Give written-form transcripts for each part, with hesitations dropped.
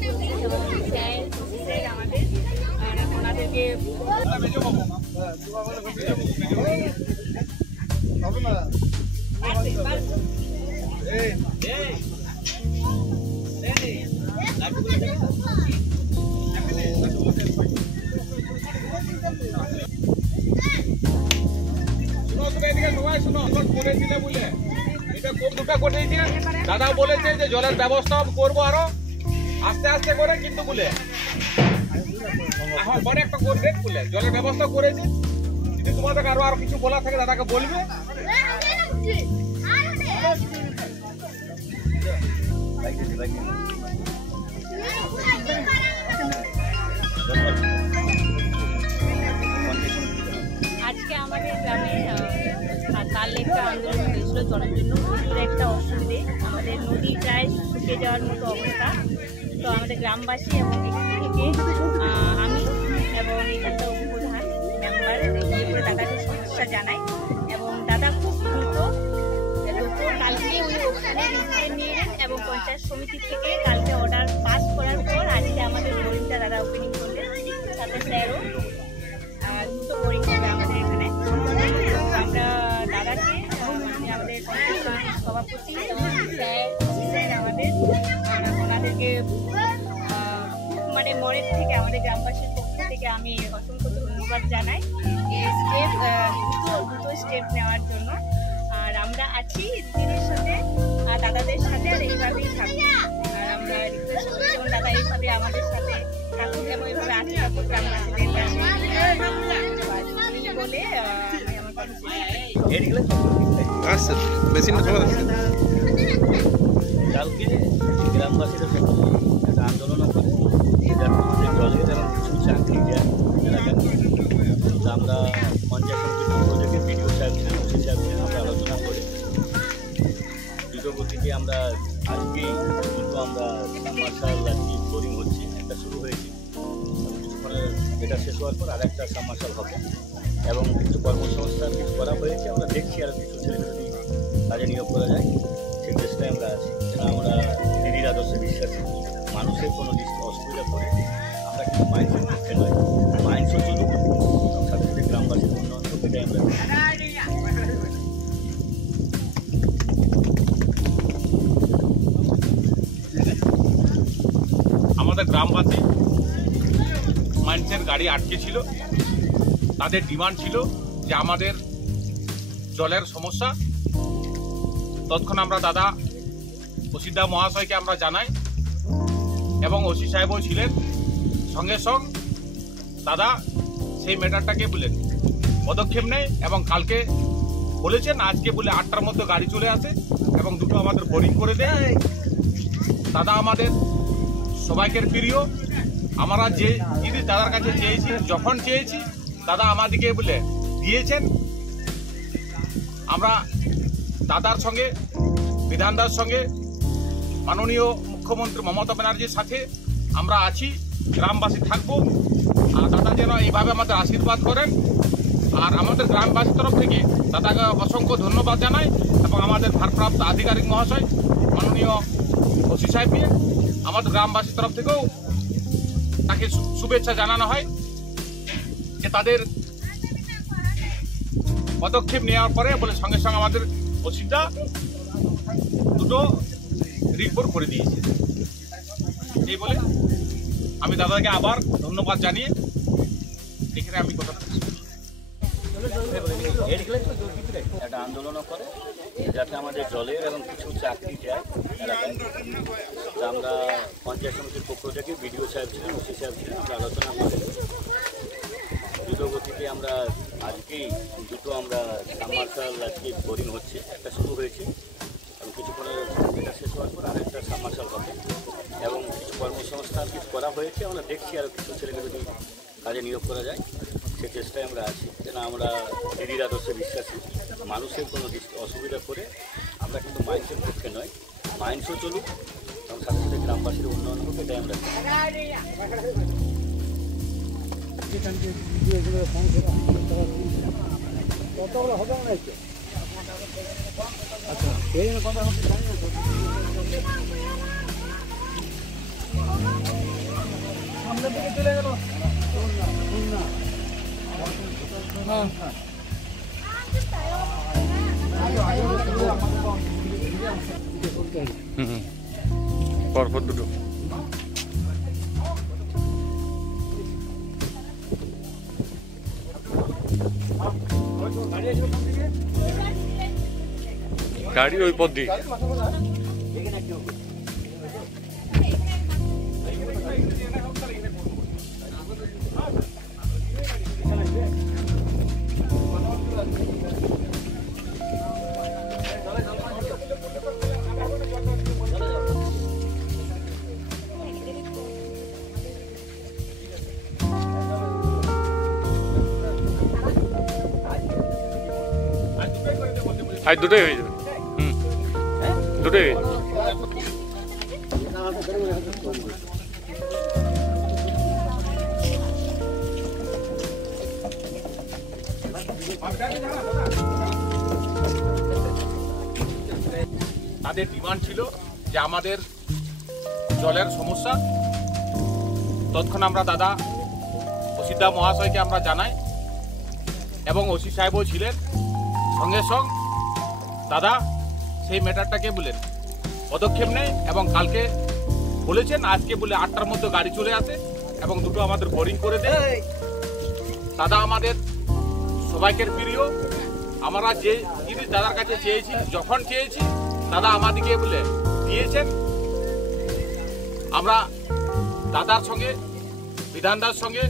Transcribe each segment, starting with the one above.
সভাপতি এবং স্যার আমাদের ওনাদেরকে দাদা বলেছে যে জলের ব্যবস্থা করবো আরো আস্তে আস্তে করে, কিন্তু বলে এখন পরে একটা করবে বলে জলের ব্যবস্থা করেছে। যদি তোমাদের আরো কিছু বলার থাকে দাদাকে বলবে। আজকে আমাদের গ্রামে কাল একটা আন্দোলন হয়েছিল জলের জন্য। প্রচুর একটা অসুবিধে, আমাদের নদী প্রায় শুকিয়ে যাওয়ার মতো অবস্থা। তো আমাদের গ্রামবাসী এবং এখান থেকে আমি এবং এখানকার উপপ্রধান মেম্বার গিয়ে করে দাদাকে সমস্যা জানাই এবং দাদা খুব দ্রুত কালকে উনি ওখানে রিসিভ নিয়ে নেন এবং পঞ্চায়েত সমিতি থেকে কালকে অর্ডার পাস করার পর আজকে আমাদের বোরিংটা দাদা ওপেনিং করলেন। সাথে স্যারও দুটো বোরিং হবে আমাদের এখানে। আমরা দাদাকে আমাদের পঞ্চায়েত সমিতির সভাপতি এবং স্যার আমাদের ওনাদেরকে মানে মনের থেকে আমাদের গ্রামবাসীর পক্ষ থেকে আমি অসংখ্য ধন্যবাদ জানাই এই দুটো স্টেপ নেওয়ার জন্য। আর আমরা আছি দিদির সাথে দাদাদের সাথে আর এইভাবেই থাকবো। আর আমরা রিকোয়েস্ট করি যেমন দাদা এইভাবে আমাদের সাথে থাকুক এবং এইভাবে আছি থাকুক গ্রামবাসীদের পাশে বলে কালকে গ্রামবাসীরা একটা আন্দোলন করে জলের এবং কিছু চাকরি দেয় এলাকাতে। আমরা পঞ্চায়েত সমিতির পক্ষ থেকে বিডিও সাহেব ছিলেন, ওসি সাহেব ছিলেন, আমরা আলোচনা করে দ্রুতগতিতে আমরা আজকেই কিন্তু আমরা সাবমার্শাল আজকে বোরিং হচ্ছে, একটা শুরু হয়েছে। কিছুক্ষণে এটা শেষ হওয়ার পর আর একটা সাবমার্শাল হবে এবং কিছু কর্মসংস্থান কিছু করা হয়েছে। আমরা দেখছি আরও কিছু ছেলেমেয়েদের কাজে নিয়োগ করা যায়, সেই চেষ্টায় আমরা আছি। যেন আমরা দিদির আদর্শে বিশ্বাসী, মানুষের কোনো অসুবিধা করে আমরা কিন্তু মাইন্সের পক্ষে নয়, মাইন্সও চলুক এবং সাথে সাথে গ্রামবাসীর উন্নয়ন এটাই আমরা। আমাদের গ্রামবাসী মাইন্সের গাড়ি আটকে ছিল, তাদের ডিমান্ড ছিল যে আমাদের জলের সমস্যা। তৎক্ষণ আমরা দাদা ওসিদা মহাশয়কে আমরা জানাই এবং ওসি সাহেবও ছিলেন। সঙ্গে সঙ্গে দাদা সেই ম্যাটারটাকে বলেন পদক্ষেপ নেয় এবং কালকে বলেছেন আজকে বলে 8টার মধ্যে গাড়ি চলে আসে এবং দুটো আমাদের বোরিং করে দেয়। দাদা আমাদের সবাইকে প্রিয়। আমরা যে জিনিস দাদার কাছে চেয়েছি, যখন চেয়েছি দাদা আমাদেরকে বলে দিয়েছেন। আমরা দাদার সঙ্গে বিধানদার সঙ্গে মাননীয় মুখ্যমন্ত্রী মমতা ব্যানার্জির সাথে আমরা আছি, গ্রামবাসী থাকবো। আর দাদা যেন এইভাবে আমাদের আশীর্বাদ করেন। আর আমাদের গ্রামবাসীর তরফ থেকে দাদাকে অসংখ্য ধন্যবাদ জানাই এবং আমাদের ভারপ্রাপ্ত আধিকারিক মহাশয় মাননীয় ওসি সাহেবকে আমাদের গ্রামবাসীর তরফ থেকেও তাকে শুভেচ্ছা জানানো হয় যে তাদের পদক্ষেপ নেওয়ার পরে বলে সঙ্গে সঙ্গে আমাদের ওসিটা দুটো রিপোর্ট করে দিয়েছে। এই বলে আমি দাদাকে আবার ধন্যবাদ জানিয়ে এখানে আমি কথা একটা আন্দোলনও করে যাতে আমাদের জলের এবং কিছু চাকরি দেয় এলাকায়। আমরা পঞ্চায়েত সমিতির পক্ষ থেকে বিডিও সাহেব ছিলেন, ওসি সাহেব ছিলেন, আমরা আলোচনা করে দ্রুতগতিতে আমরা আজকেই দুটো আমরা সাবমার্শাল আজকে বোরিং হচ্ছে, একটা শুরু হয়েছে এবং কিছুক্ষণে এটা শেষ হওয়ার পর আরেকটা সাবমার্শাল হবে এবং কিছু কর্মসংস্থান কিছু করা হয়েছে। আমরা দেখছি আরও কিছু ছেলেমেয়েদের কাজে নিয়োগ করা যায়, সেই চেষ্টায় আমরা আছি। যেন আমরা দিদির আদর্শে বিশ্বাসী, মানুষের কোনো অসুবিধা করে আমরা কিন্তু মাইন্সের পক্ষে নয়, মাইন্সও চলুক এবং সাথে সাথে গ্রামবাসীর উন্নয়ন হোক, এটাই আমরা কতগুলো হবে না? আচ্ছা এই কথা সামনে থেকে চলে গেল পরপর দুটো গাড়ি ওই পথ দিয়ে আজ দুটোই হয়ে যাবে দুটোই হয়ে যাবে তাদের ডিমান্ড ছিল যে আমাদের জলের সমস্যা। তৎক্ষণ আমরা দাদা ওসিদা মহাশয়কে আমরা জানাই এবং ওসি সাহেবও ছিলেন। সঙ্গে সঙ্গে দাদা সেই ম্যাটারটাকে বলেন পদক্ষেপ নেয় এবং কালকে বলেছেন আজকে বলে 8টার মধ্যে গাড়ি চলে আসে এবং দুটো আমাদের বোরিং করে দেয়। দাদা আমাদের সবাইকে প্রিয়। আমরা যে জিনিস দাদার কাছে চেয়েছি, যখন চেয়েছি দাদা আমাদেরকে বলে দিয়েছেন। আমরা দাদার সঙ্গে বিধানদার সঙ্গে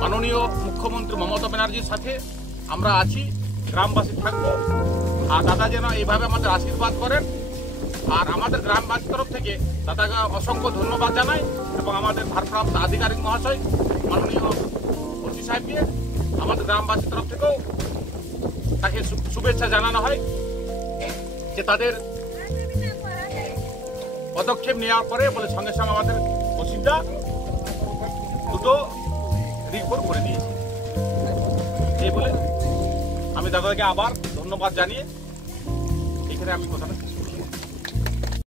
মাননীয় মুখ্যমন্ত্রী মমতা ব্যানার্জির সাথে আমরা আছি, গ্রামবাসী থাকবো। আর দাদা যেন এইভাবে আমাদের আশীর্বাদ করেন। আর আমাদের গ্রামবাসীর তরফ থেকে দাদাকে অসংখ্য ধন্যবাদ জানাই এবং আমাদের ভারপ্রাপ্ত আধিকারিক মহাশয় মাননীয় ওসি সাহেবকে আমাদের গ্রামবাসীর তরফ থেকেও তাকে শুভেচ্ছা জানানো হয় যে তাদের পদক্ষেপ নেওয়ার পরে বলে সঙ্গে সঙ্গে আমাদের ওসিটা দুটো রিপোর্ট করে দিয়েছে। এই বলে আমি দাদাকে আবার ধন্যবাদ জানিয়ে এখানে আমি কথাটা